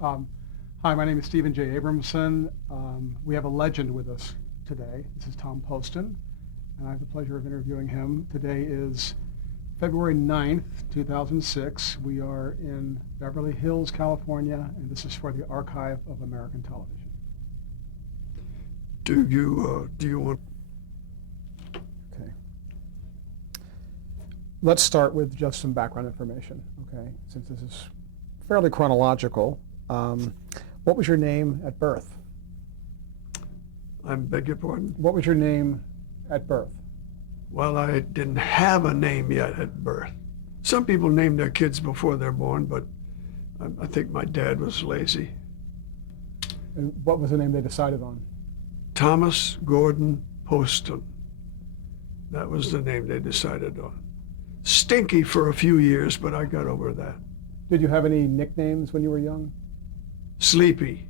Um, Hi, my name is Stephen J. Abramson. We have a legend with us today. This is Tom Poston, and I have the pleasure of interviewing him. Today is February 9th, 2006. We are in Beverly Hills, California, and this is for the Archive of American Television. Do you want? Okay. Let's start with just some background information, okay, since this is fairly chronological. What was your name at birth? I beg your pardon? What was your name at birth? Well, I didn't have a name yet at birth. Some people name their kids before they're born, but I think my dad was lazy. And what was the name they decided on? Thomas Gordon Poston. That was the name they decided on. Stinky for a few years, but I got over that. Did you have any nicknames when you were young? Sleepy.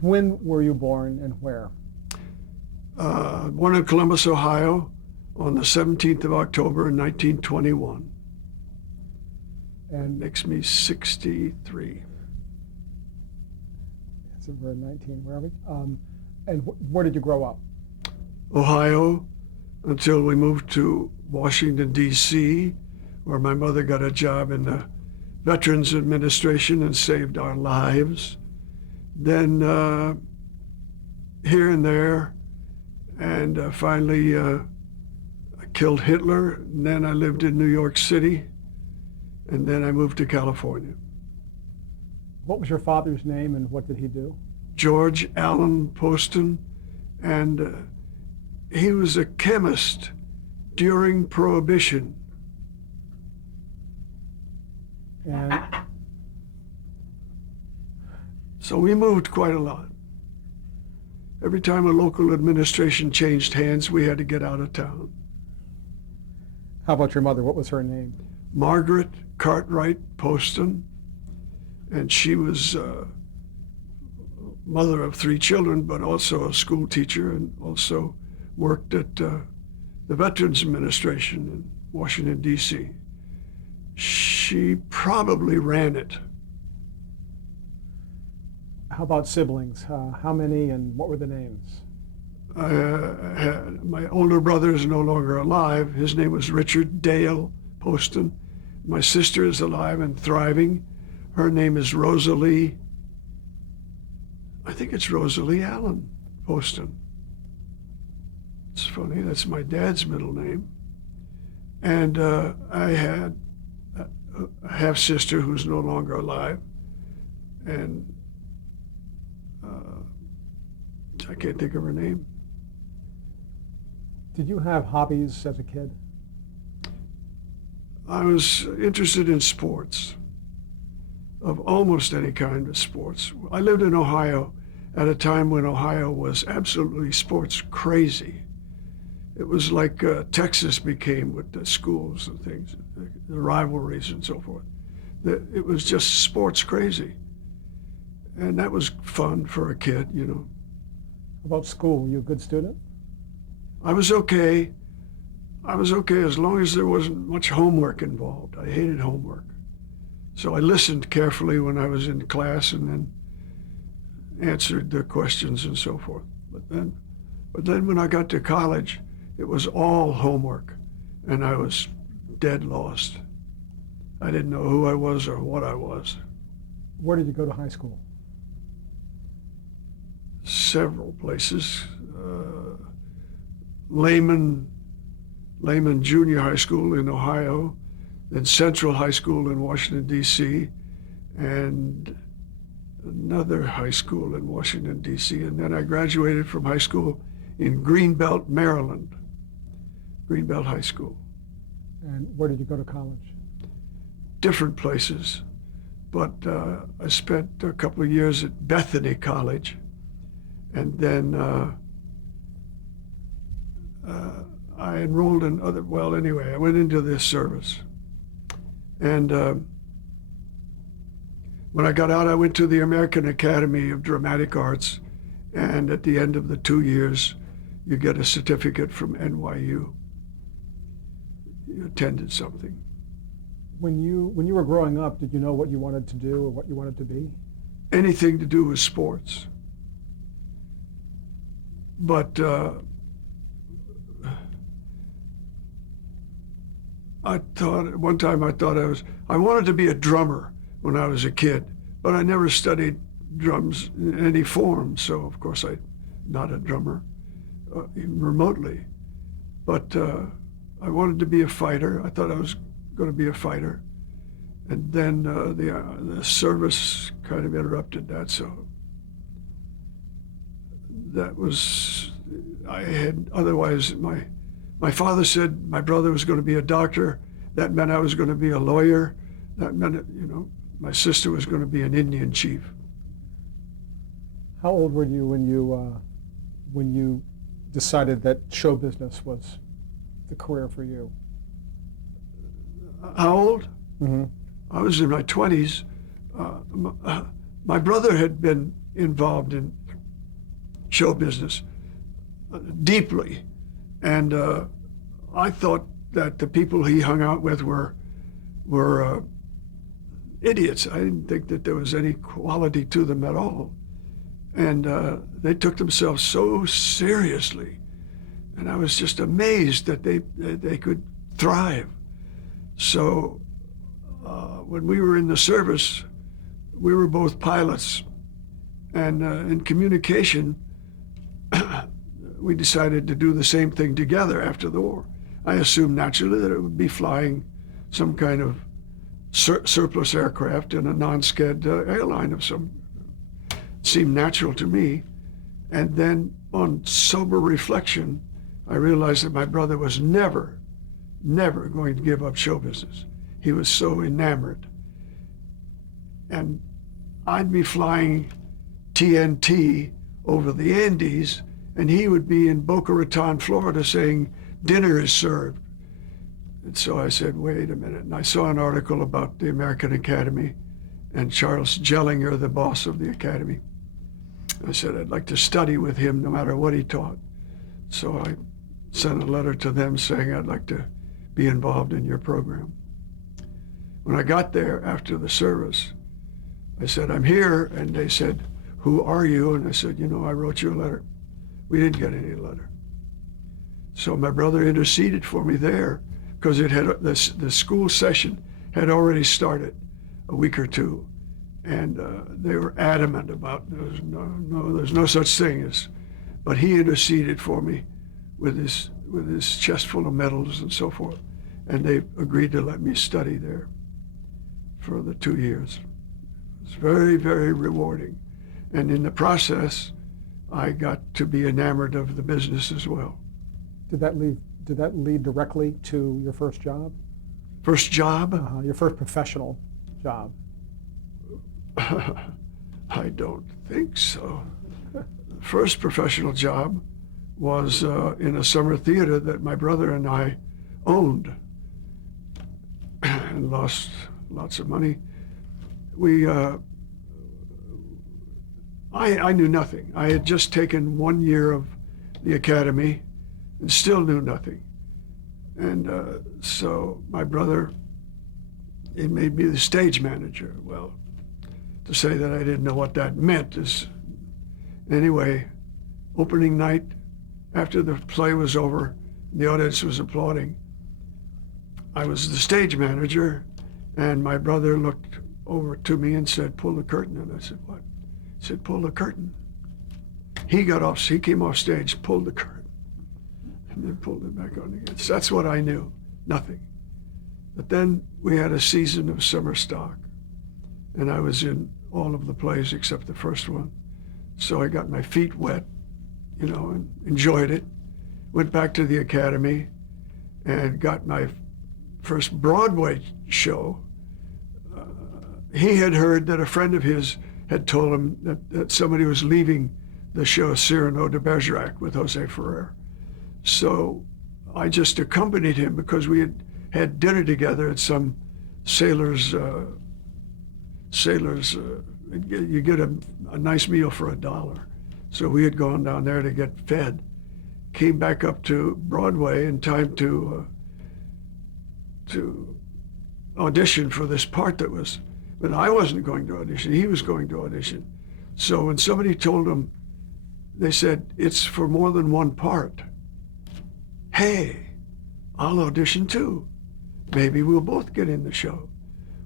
When were you born and where? Born in Columbus, Ohio on the 17th of October in 1921. And Makes me 63. so we're 19, where are we? And where did you grow up? Ohio, until we moved to Washington, D.C., where my mother got a job in the Veterans Administration and saved our lives. Then here and there, and finally I killed Hitler. And then I lived in New York City, and then I moved to California. What was your father's name and what did he do? George Allen Poston, and he was a chemist during Prohibition. And So we moved quite a lot. Every time a local administration changed hands, we had to get out of town. how about your mother? What was her name? Margaret Cartwright Poston, and she was mother of 3 children, but also a school teacher, and also worked at the Veterans Administration in Washington, D.C. She probably ran it. How about siblings? How many and what were the names? My older brother is no longer alive. His name was Richard Dale Poston. My sister is alive and thriving. Her name is Rosalie. I think it's Rosalie Allen Poston. It's funny, that's my dad's middle name. And I had a half-sister who's no longer alive. And I can't think of her name. Did you have hobbies as a kid? I was interested in sports, of almost any kind of sports. I lived in Ohio at a time when Ohio was absolutely sports crazy. It was like Texas became with the schools and things, the rivalries and so forth. It was just sports crazy. And that was fun for a kid, you know. How about school? Were you a good student? I was okay. I was okay as long as there wasn't much homework involved. I hated homework. So I listened carefully when I was in class and then answered the questions and so forth. But then when I got to college, it was all homework, and I was dead lost. I didn't know who I was or what I was. Where did you go to high school? Several places. Lehman Junior High School in Ohio, then Central High School in Washington, D.C., and another high school in Washington, D.C., and then I graduated from high school in Greenbelt, Maryland, Greenbelt High School. And where did you go to college? Different places, but I spent a couple of years at Bethany College, and then I enrolled in I went into this service. And when I got out, I went to the American Academy of Dramatic Arts, and at the end of the 2 years, you get a certificate from NYU. You attended something. When you were growing up, did you know what you wanted to do or what you wanted to be? Anything to do with sports. But one time I thought I wanted to be a drummer when I was a kid, but I never studied drums in any form. So of course I'm not a drummer, even remotely. But I wanted to be a fighter. I thought I was going to be a fighter. And then the service kind of interrupted that. So that was, otherwise my father said my brother was going to be a doctor. That meant I was going to be a lawyer. That meant, my sister was going to be an Indian chief. How old were you when you decided that show business was the career for you? How old? Mm-hmm. I was in my 20s. My brother had been involved in show business deeply, and I thought that the people he hung out with were idiots. I didn't think that there was any quality to them at all, and they took themselves so seriously, and I was just amazed that they could thrive. So when we were in the service, we were both pilots, and in communication, we decided to do the same thing together after the war. I assumed naturally that it would be flying some kind of surplus aircraft in a non-sched airline of some. It seemed natural to me. And then on sober reflection, I realized that my brother was never going to give up show business. He was so enamored. And I'd be flying TNT over the Andes, and he would be in Boca Raton, Florida, saying, "Dinner is served." And so I said, wait a minute. And I saw an article about the American Academy and Charles Jellinger, the boss of the Academy. I said, I'd like to study with him no matter what he taught. So I sent a letter to them saying, I'd like to be involved in your program. When I got there after the service, I said, I'm here. And they said, who are you? And I said, I wrote you a letter. We didn't get any letter. So my brother interceded for me there because the school session had already started a week or two. And they were adamant about there's no such thing as, but he interceded for me with his chest full of medals and so forth. And they agreed to let me study there for the 2 years. It was very, very rewarding. And in the process, I got to be enamored of the business as well. Did that lead directly to your first job? First job? Your first professional job? I don't think so. The first professional job was in a summer theater that my brother and I owned and lost lots of money. I knew nothing. I had just taken 1 year of the academy and still knew nothing. And so my brother, he made me the stage manager. Well, to say that I didn't know what that meant is, anyway, opening night, after the play was over, the audience was applauding, I was the stage manager, and my brother looked over to me and said, pull the curtain. And I said, what? He said, pull the curtain. He came off stage, pulled the curtain, and then pulled it back on again. So that's what I knew, nothing. But then we had a season of summer stock, and I was in all of the plays except the first one. So I got my feet wet, and enjoyed it. Went back to the academy and got my first Broadway show. He had heard that a friend of his had told him that somebody was leaving the show Cyrano de Bergerac with Jose Ferrer. So I just accompanied him because we had dinner together at some sailors, you get a nice meal for $1. So we had gone down there to get fed, came back up to Broadway in time to audition for this part but I wasn't going to audition. He was going to audition. So when somebody told him, they said, it's for more than one part. Hey, I'll audition too. Maybe we'll both get in the show.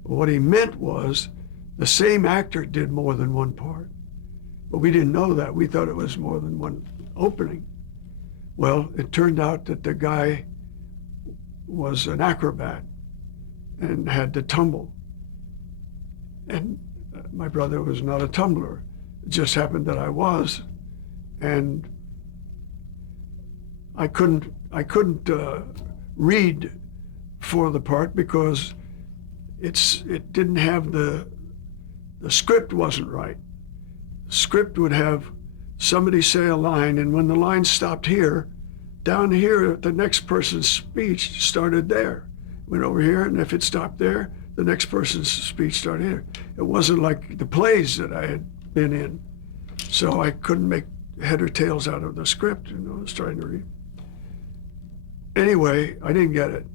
What he meant was the same actor did more than one part. But we didn't know that. We thought it was more than one opening. Well, it turned out that the guy was an acrobat and had to tumble. And my brother was not a tumbler. It just happened that I was. And I couldn't read for the part because it didn't have the script wasn't right. The script would have somebody say a line, and when the line stopped here, down here, the next person's speech started there. Went over here, and if it stopped there, the next person's speech started here. It wasn't like the plays that I had been in. So I couldn't make head or tails out of the script, I was trying to read. Anyway, I didn't get it.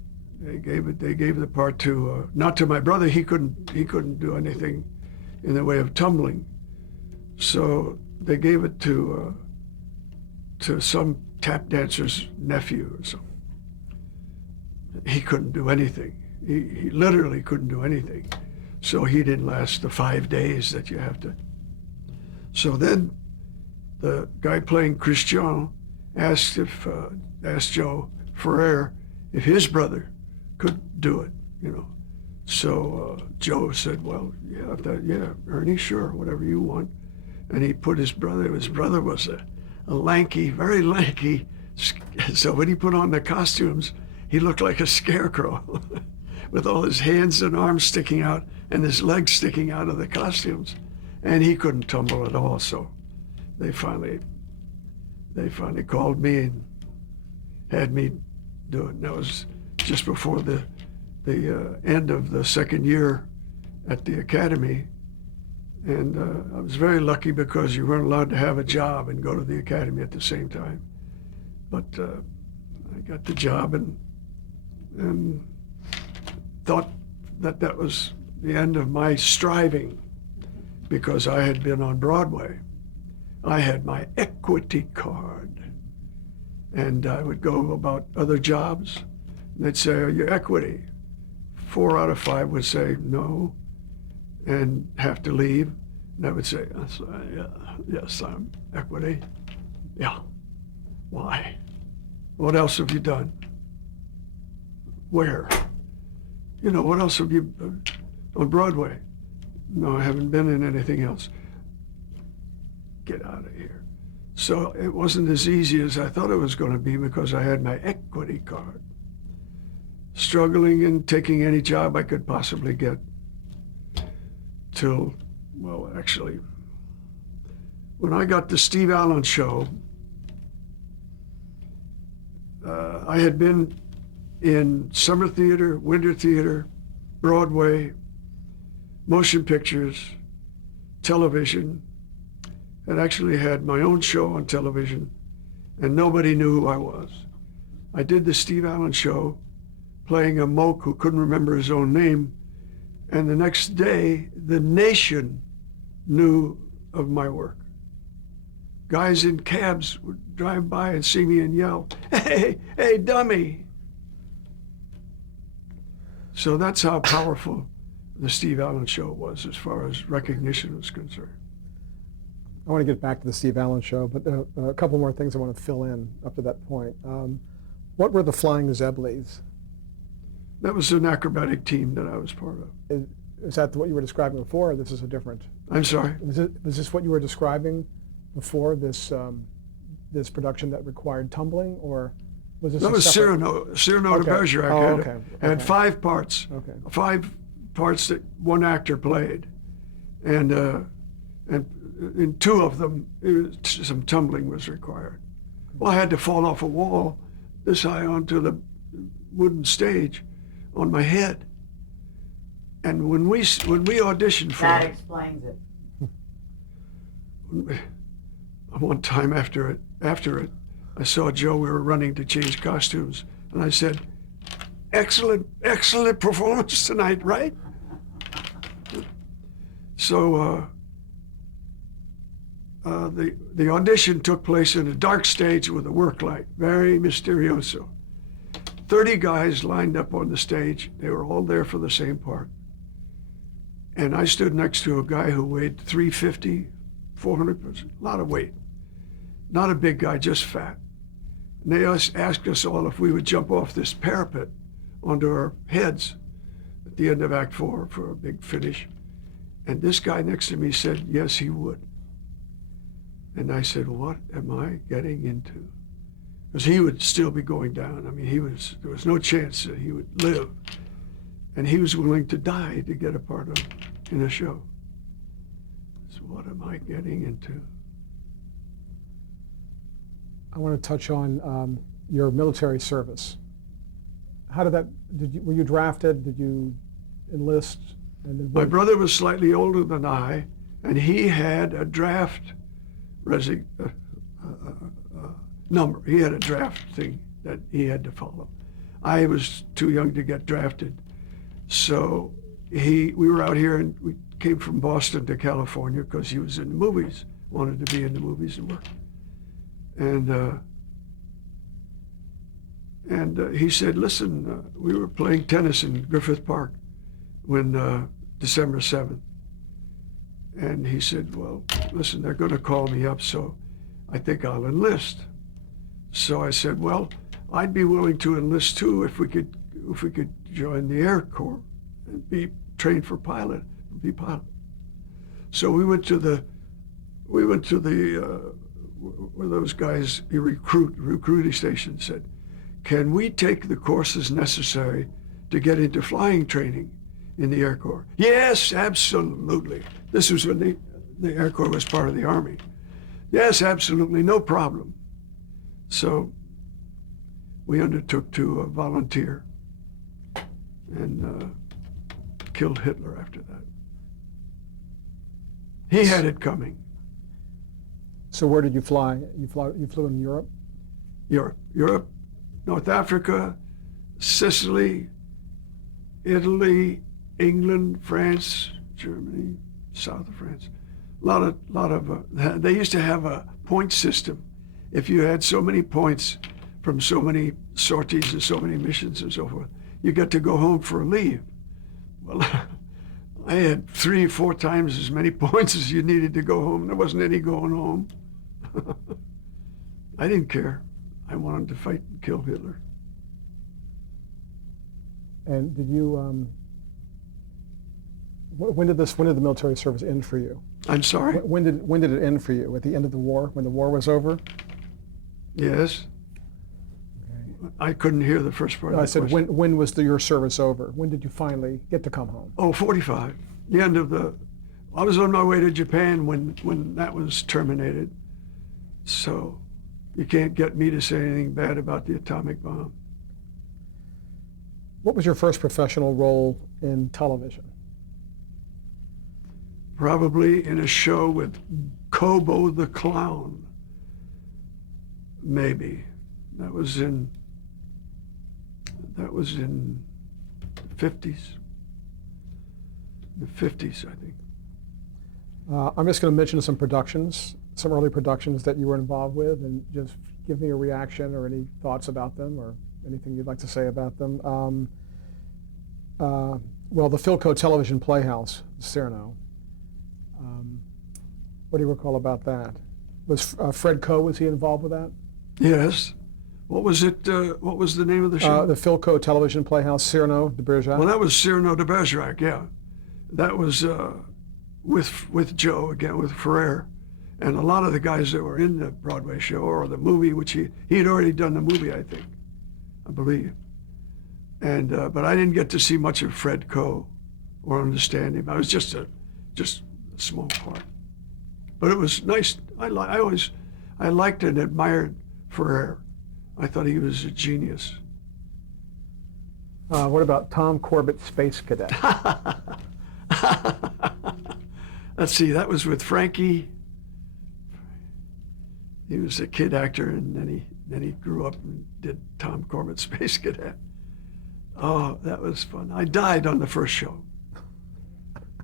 They gave the part to, not to my brother. He couldn't do anything in the way of tumbling. So they gave it to some tap dancer's nephew or something. He couldn't do anything. He literally couldn't do anything. So he didn't last the 5 days that you have to. So then the guy playing Christian asked Joe Ferrer if his brother could do it, So Joe said, well, yeah, Ernie, sure, whatever you want. And he put his brother was a lanky, very lanky. So when he put on the costumes, he looked like a scarecrow with all his hands and arms sticking out and his legs sticking out of the costumes. And he couldn't tumble at all. So they finally called me and had me do it. And that was just before the end of the second year at the academy. And I was very lucky because you weren't allowed to have a job and go to the academy at the same time. But I got the job and thought that was the end of my striving because I had been on Broadway. I had my equity card. And I would go about other jobs. And they'd say, are you equity? 4 out of 5 would say no and have to leave. And I would say, yes, I'm equity. Yeah. Why? What else have you done? Where? What else have you on Broadway? No, I haven't been in anything else. Get out of here. So it wasn't as easy as I thought it was going to be because I had my equity card. Struggling and taking any job I could possibly get till, well, actually, when I got the Steve Allen show, I had been in summer theater, winter theater, Broadway, motion pictures, television, and actually had my own show on television, and nobody knew who I was. I did the Steve Allen show, playing a moke who couldn't remember his own name, and the next day, the nation knew of my work. Guys in cabs would drive by and see me and yell, hey, dummy. So that's how powerful the Steve Allen show was as far as recognition was concerned. I want to get back to the Steve Allen show, but a couple more things I want to fill in up to that point. What were the Flying Zebleys? That was an acrobatic team that I was part of. Is that what you were describing before, or this is a different? I'm sorry? Was this what you were describing before, this production that required tumbling, or was this? That was Cyrano de Bergerac had 5 parts. Okay. 5 parts that one actor played, and in 2 of them, some tumbling was required. Well, I had to fall off a wall this high onto the wooden stage on my head. And when we auditioned for that explains it. One time after it, I saw Joe. We were running to change costumes, and I said, excellent performance tonight, right? So the audition took place in a dark stage with a work light, very mysterioso. 30 guys lined up on the stage. They were all there for the same part. And I stood next to a guy who weighed 350, 400 pounds, a lot of weight. Not a big guy, just fat. And they asked us all if we would jump off this parapet onto our heads at the end of Act 4 for a big finish. And this guy next to me said, yes, he would. And I said, what am I getting into? Because he would still be going down. I mean, there was no chance that he would live. And he was willing to die to get a part in a show. So what am I getting into? I want to touch on your military service. How did that, were you drafted? Did you enlist? And then My brother was slightly older than I, and he had a draft number. He had a draft thing that he had to follow. I was too young to get drafted. So we were out here, and we came from Boston to California because he was in the movies, wanted to be in the movies and work. And he said, listen, we were playing tennis in Griffith Park when December 7th. And he said, well, listen, they're going to call me up, so I think I'll enlist. So I said, well, I'd be willing to enlist too if we could join the Air Corps and be trained for be pilot. So we went to the where those guys, the recruiting station said, can we take the courses necessary to get into flying training in the Air Corps? Yes, absolutely. This was when the Air Corps was part of the Army. Yes, absolutely, no problem. So we undertook to volunteer and killed Hitler after that. He had it coming. So where did you fly? You flew in Europe? Europe, North Africa, Sicily, Italy, England, France, Germany, south of France. A lot of. They used to have a point system. If you had so many points from so many sorties and so many missions and so forth, you got to go home for a leave. Well, I had 3 or 4 times as many points as you needed to go home. There wasn't any going home. I didn't care. I wanted to fight and kill Hitler. And did you? When did the military service end for you? I'm sorry? When did it end for you? At the end of the war, when the war was over? Yes. Okay. I couldn't hear the first part. No, of I the said, question. when was your service over? When did you finally get to come home? Oh, 45. The end of I was on my way to Japan when that was terminated. So you can't get me to say anything bad about the atomic bomb. What was your first professional role in television? Probably in a show with Kobo the Clown. Maybe. That was in the 50s. The 50s, I think. I'm just going to mention some early productions that you were involved with, and just give me a reaction or any thoughts about them or anything you'd like to say about them. Well, the Philco Television Playhouse, Cyrano. What do you recall about that? Was Fred Coe, was he involved with that? Yes. What was it? What was the name of the show? The Philco Television Playhouse, Cyrano de Bergerac. Well, that was Cyrano de Bergerac, yeah. That was with Joe, again, with Ferrer. And a lot of the guys that were in the Broadway show or the movie, which he had already done the movie, I think, I believe. And but I didn't get to see much of Fred Coe or understand him. I was just a small part. But it was nice. I liked and admired Ferrer. I thought he was a genius. What about Tom Corbett, Space Cadet? Let's see, that was with Frankie. He was a kid actor, and then he grew up and did Tom Corbett, Space Cadet. Oh, that was fun. I died on the first show.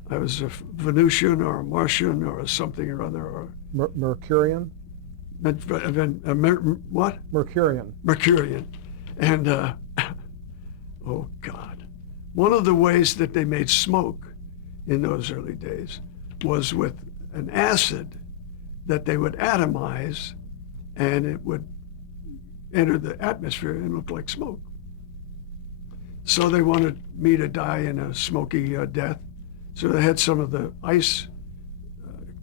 I was a Venusian or a Martian or a something or other, or Mercurian? what? Mercurian. Mercurian. And, oh God. One of the ways that they made smoke in those early days was with an acid that they would atomize, and it would enter the atmosphere and look like smoke. So they wanted me to die in a smoky death. So they had some of the ice,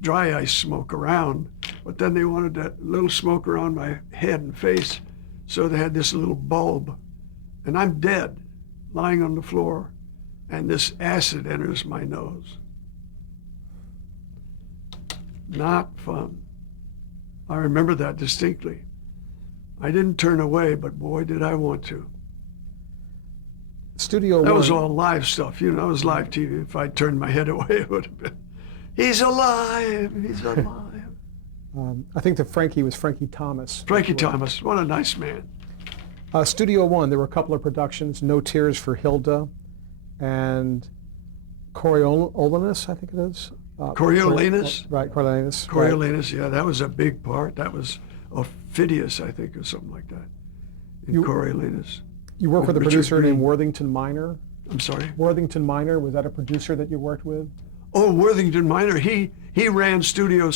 dry ice smoke around, but then they wanted that little smoke around my head and face. So they had this little bulb, and I'm dead, lying on the floor, and this acid enters my nose. Not fun. I remember that distinctly. I didn't turn away, but boy, did I want to. Studio That One. was all live stuff, you know, it was live TV. If I turned my head away, it would have been, he's alive, he's alive. I think that Frankie was Frankie Thomas. Frankie Thomas, what a nice man. Studio One, there were a couple of productions, No Tears for Hilda and Coriolanus, I think it is. Coriolanus? Right, Coriolanus. Coriolanus, yeah, that was a big part. That was Ophidius, I think, or something like that, in Coriolanus. You worked with a Richard producer Green. named Worthington Minor. I'm sorry? Worthington Minor, was that a producer that you worked with? Oh, Worthington Minor, he ran Studio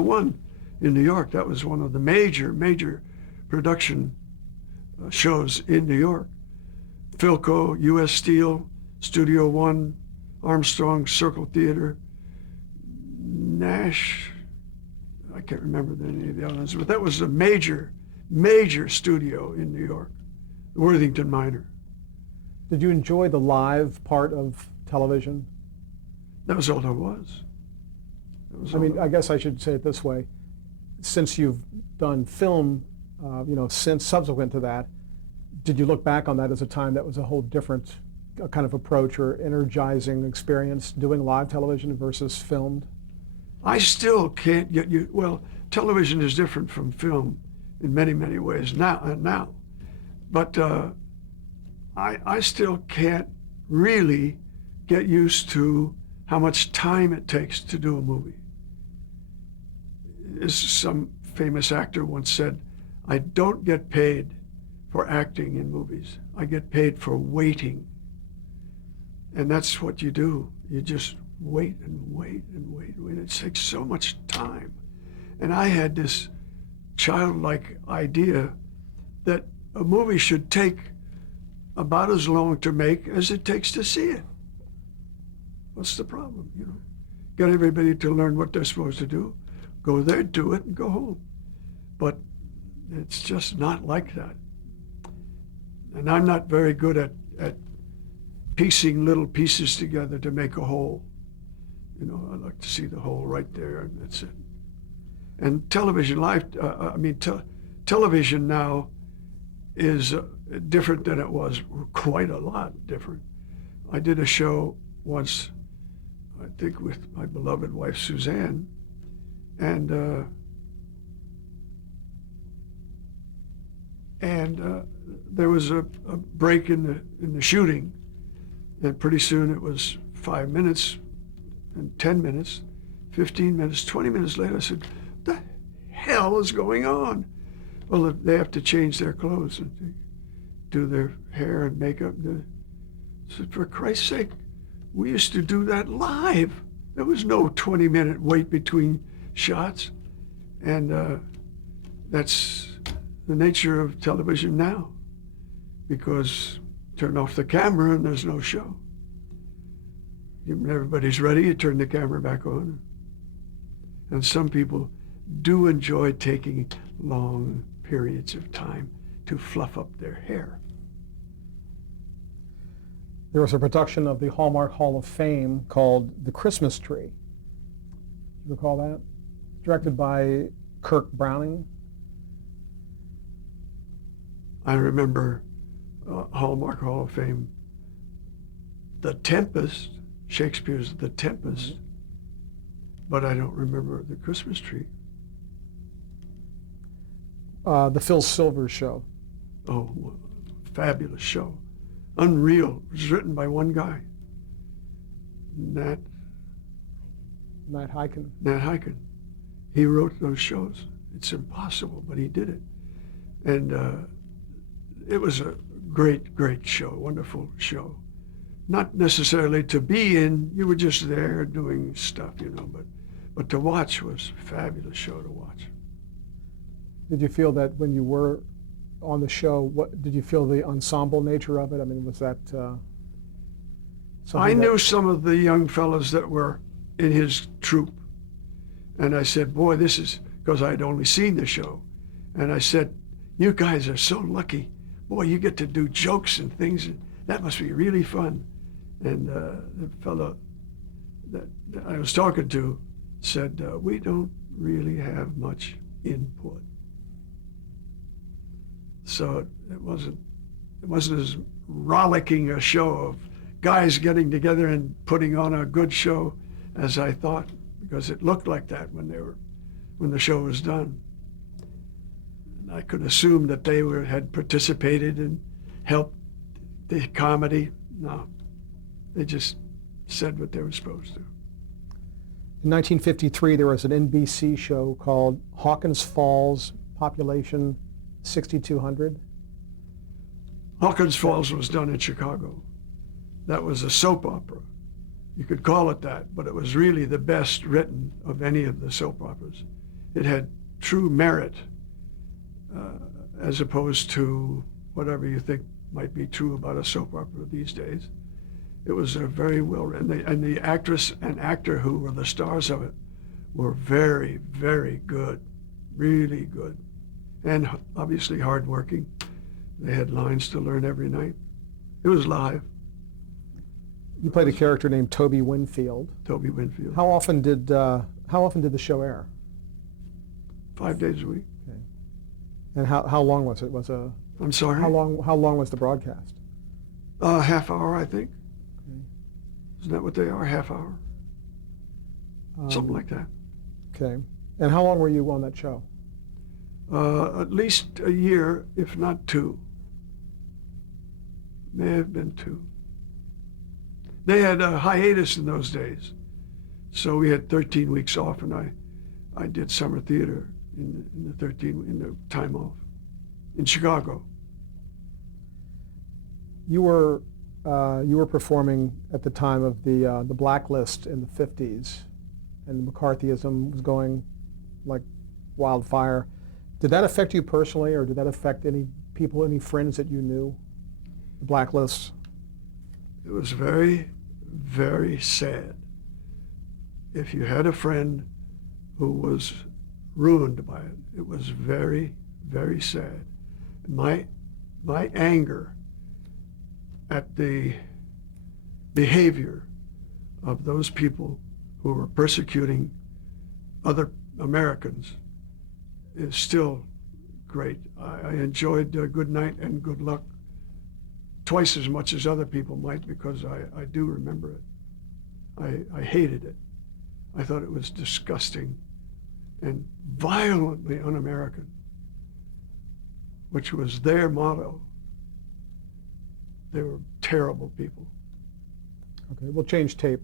One in New York. That was one of the major production shows in New York. Philco, U.S. Steel, Studio One, Armstrong, Circle Theater, Nash, I can't remember any of the others, but that was a major studio in New York, Worthington Minor. Did you enjoy the live part of television? That was all there was. I guess I should say it this way. Since you've done film, since subsequent to that, did you look back on that as a time that was a whole different kind of approach or energizing experience doing live television versus filmed? I still can't get you, well, television is different from film in many ways now. But I still can't really get used to how much time it takes to do a movie. As some famous actor once said, I don't get paid for acting in movies. I get paid for waiting. And that's what you do. You just wait and wait and wait and wait. It takes so much time. And I had this childlike idea that a movie should take about as long to make as it takes to see it. What's the problem, you know? Get everybody to learn what they're supposed to do, go there, do it, and go home. But it's just not like that. And I'm not very good at piecing little pieces together to make a whole. You know, I like to see the whole right there, and that's it. And television, television now is different than it was, quite a lot different. I did a show once, I think with my beloved wife Suzanne, and there was a break in the shooting, and pretty soon it was 5 minutes, and 10 minutes, 15 minutes, 20 minutes later, I said, "What the hell is going on?" Well, they have to change their clothes and do their hair and makeup. I said, for Christ's sake, we used to do that live. There was no 20-minute wait between shots. And that's the nature of television now, because turn off the camera and there's no show. When everybody's ready, you turn the camera back on. And some people do enjoy taking long periods of time to fluff up their hair. There was a production of the Hallmark Hall of Fame called The Christmas Tree. Do you recall that? Directed by Kirk Browning. I remember Hallmark Hall of Fame, The Tempest, Shakespeare's The Tempest, but I don't remember The Christmas Tree. The Phil Silvers Show. Oh, fabulous show. unreal. It was written by one guy, Nat Hiken. Hiken. He wrote those shows. It's impossible, but he did it. And it was a great, great show, wonderful show. Not necessarily to be in, you were just there doing stuff, but to watch was a fabulous show to watch. Did you feel that when you were on the show, what did you feel the ensemble nature of it? I mean, was that I knew some of the young fellows that were in his troupe, and I said, boy, this is, because I'd only seen the show, and I said, you guys are so lucky. Boy, you get to do jokes and things, and that must be really fun. And the fellow that I was talking to said, we don't really have much input. So it wasn't as rollicking a show of guys getting together and putting on a good show as I thought, because it looked like that when the show was done. And I could assume that they had participated and helped the comedy. No, they just said what they were supposed to. In 1953, there was an NBC show called Hawkins Falls, population 6,200. Hawkins Falls was done in Chicago. That was a soap opera. You could call it that, but it was really the best written of any of the soap operas. It had true merit, as opposed to whatever you think might be true about a soap opera these days. It was a very well written, and the actress and actor who were the stars of it were very, very good, really good, and obviously hardworking. They had lines to learn every night. It was live. You played a character named Toby Winfield. Toby Winfield. How often did the show air? 5 days a week. Okay. And how long was it? I'm sorry? How long was the broadcast? Half hour, I think. Okay. Isn't that what they are? Half hour? Something like that. Okay. And how long were you on that show? At least a year, if not 2. May have been 2. They had a hiatus in those days. So we had 13 weeks off, and I did summer theater in the time off in Chicago. You were performing at the time of the Blacklist in the 50s, and McCarthyism was going like wildfire. Did that affect you personally, or did that affect any people, any friends that you knew? The Blacklist. It was very, very sad. If you had a friend who was ruined by it, it was very, very sad. My anger at the behavior of those people who were persecuting other Americans is still great. I enjoyed Good Night and Good Luck twice as much as other people might, because I do remember it. I hated it. I thought it was disgusting and violently un-American, which was their motto. They were terrible people. Okay, we'll change tape.